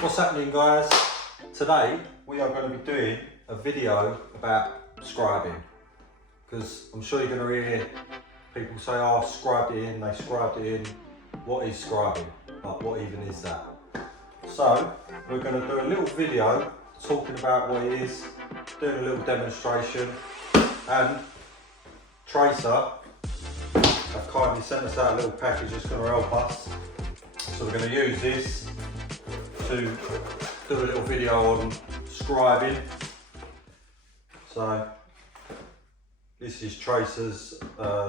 What's happening, guys? Today we are going to be doing a video about scribing, because I'm sure you're going to hear people say, oh, scribed it in, they scribed it in. What is scribing? Like, what even is that? So we're going to do a little video talking about what it is, doing a little demonstration, and Tracer have kindly sent us out a little package that's going to help us. So we're going to use this to do a little video on scribing. So this is Tracer's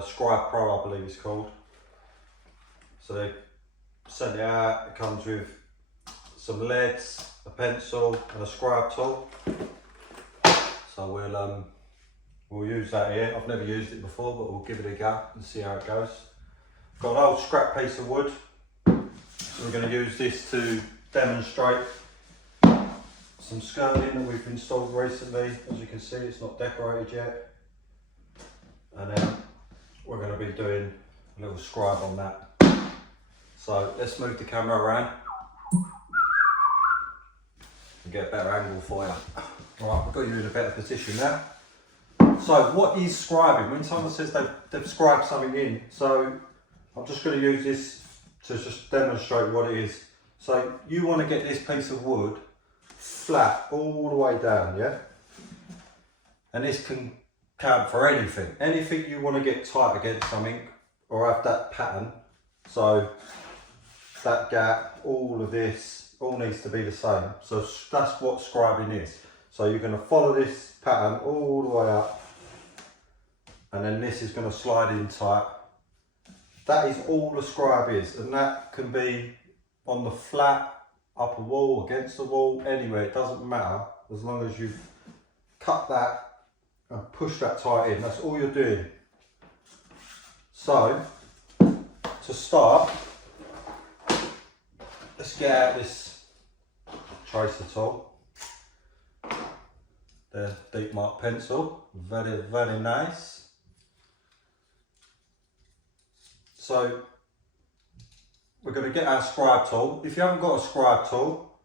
Scribe Pro, I believe it's called. So they sent it out. It comes with some leads, a pencil and a scribe tool. So we'll use that here. I've never used it before, but we'll give it a go and see how it goes. Got an old scrap piece of wood. So we're going to use this to demonstrate some skirting that we've installed recently. As you can see, it's not decorated yet. And then we're going to be doing a little scribe on that. So let's move the camera around and get a better angle for you. Right, we've got you in a better position now. So what is scribing? When someone says they've scribed something in, so I'm just going to use this to just demonstrate what it is. So you want to get this piece of wood flat all the way down, yeah? And this can count for anything. Anything you want to get tight against something or have that pattern. So that gap, all of this, all needs to be the same. So that's what scribing is. So you're going to follow this pattern all the way up, and then this is going to slide in tight. That is all the scribe is, and that can be on the flat, up a wall, against the wall, anywhere, it doesn't matter, as long as you've cut that and push that tight in. That's all you're doing. So to start, let's get out this tracer tool, the deep mark pencil, very nice. So we're going to get our scribe tool. If you haven't got a scribe tool,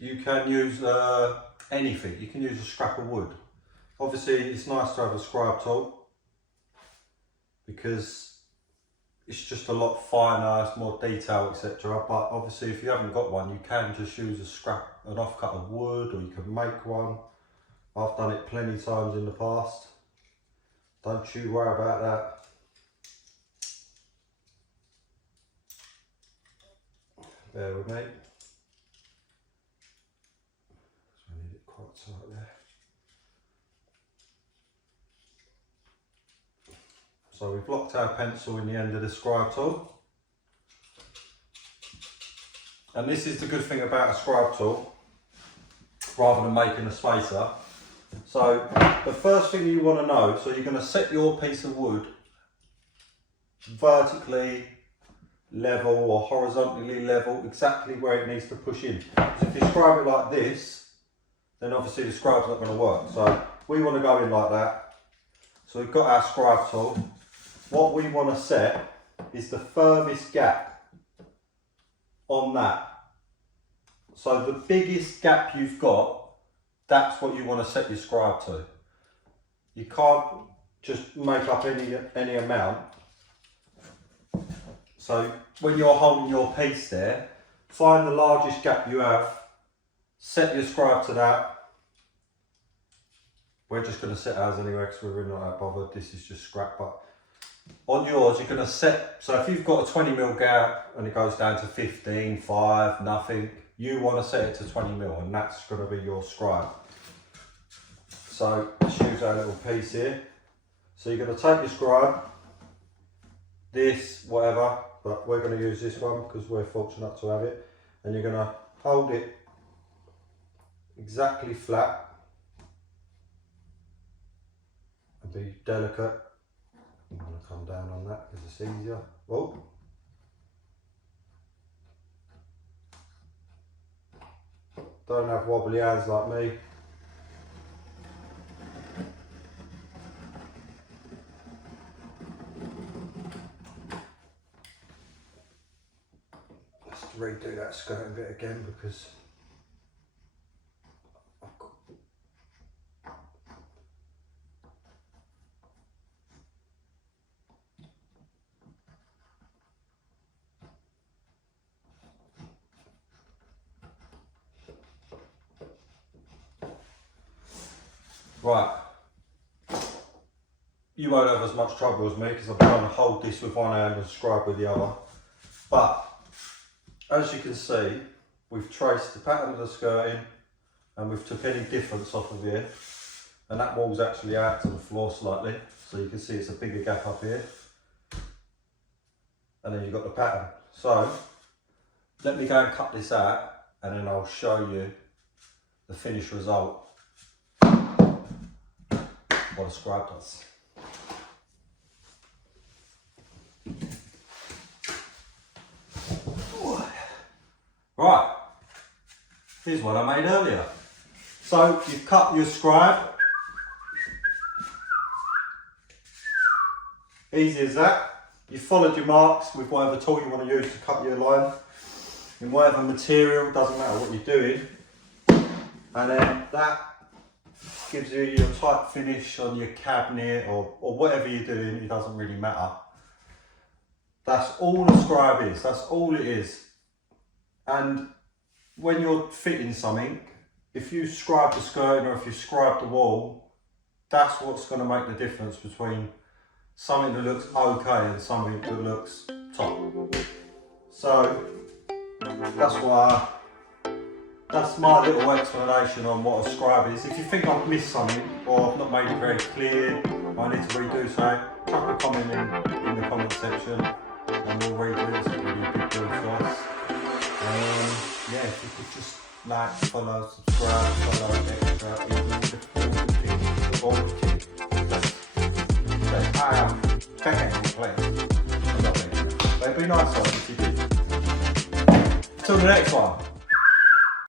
you can use anything. You can use a scrap of wood. Obviously, it's nice to have a scribe tool because it's just a lot finer, it's more detailed, etc. But obviously, if you haven't got one, you can just use an offcut of wood, or you can make one. I've done it plenty of times in the past. Don't you worry about that. Bear with me. I need it quite tight there. So we've locked our pencil in the end of the scribe tool. And this is the good thing about a scribe tool, rather than making a spacer. So the first thing you want to know, so you're going to set your piece of wood vertically level or horizontally level, exactly where it needs to push in. So if you scribe it like this, then obviously the scribe's not going to work. So we want to go in like that. So we've got our scribe tool. What we want to set is the furthest gap on that. So the biggest gap you've got, that's what you want to set your scribe to. You can't just make up any amount. So when you're holding your piece there, find the largest gap you have, set your scribe to that. We're just going to set ours anyway because we're really not that bothered. This is just scrap, but on yours you're going to set, so if you've got a 20mm gap and it goes down to 15, 5, nothing, you want to set it to 20mm, and that's going to be your scribe. So let's use our little piece here. So you're going to take your scribe, this, whatever, but we're going to use this one because we're fortunate to have it, and you're going to hold it exactly flat and be delicate. I'm going to come down on that because it's easier. Oh. Don't have wobbly hands like me. to redo that skirting bit again because I've got right. You won't have as much trouble as me because I'm trying to hold this with one hand and scribe with the other. But as you can see, we've traced the pattern of the skirting and we've took any difference off of here. And that wall's actually out to the floor slightly. So you can see it's a bigger gap up here. And then you've got the pattern. So let me go and cut this out and then I'll show you the finished result. What a scribe does. Right, here's what I made earlier. So you've cut your scribe. Easy as that. You've followed your marks with whatever tool you want to use to cut your line. In whatever material, doesn't matter what you're doing. And then that gives you your tight finish on your cabinet or whatever you're doing, it doesn't really matter. That's all the scribe is, that's all it is. And when you're fitting something, if you scribe the skirting or if you scribe the wall, that's what's going to make the difference between something that looks okay and something that looks top. So that's my little explanation on what a scribe is. If you think I've missed something or I've not made it very clear, I need to redo something, chuck a comment in the comment section and we'll redo it. It's a really big deal for us. Yeah, if you could just like, follow, subscribe, follow, extra, all the kit. That's I am begging you, please. I'm not begging you. But it'd be nice if you did. Till the next one.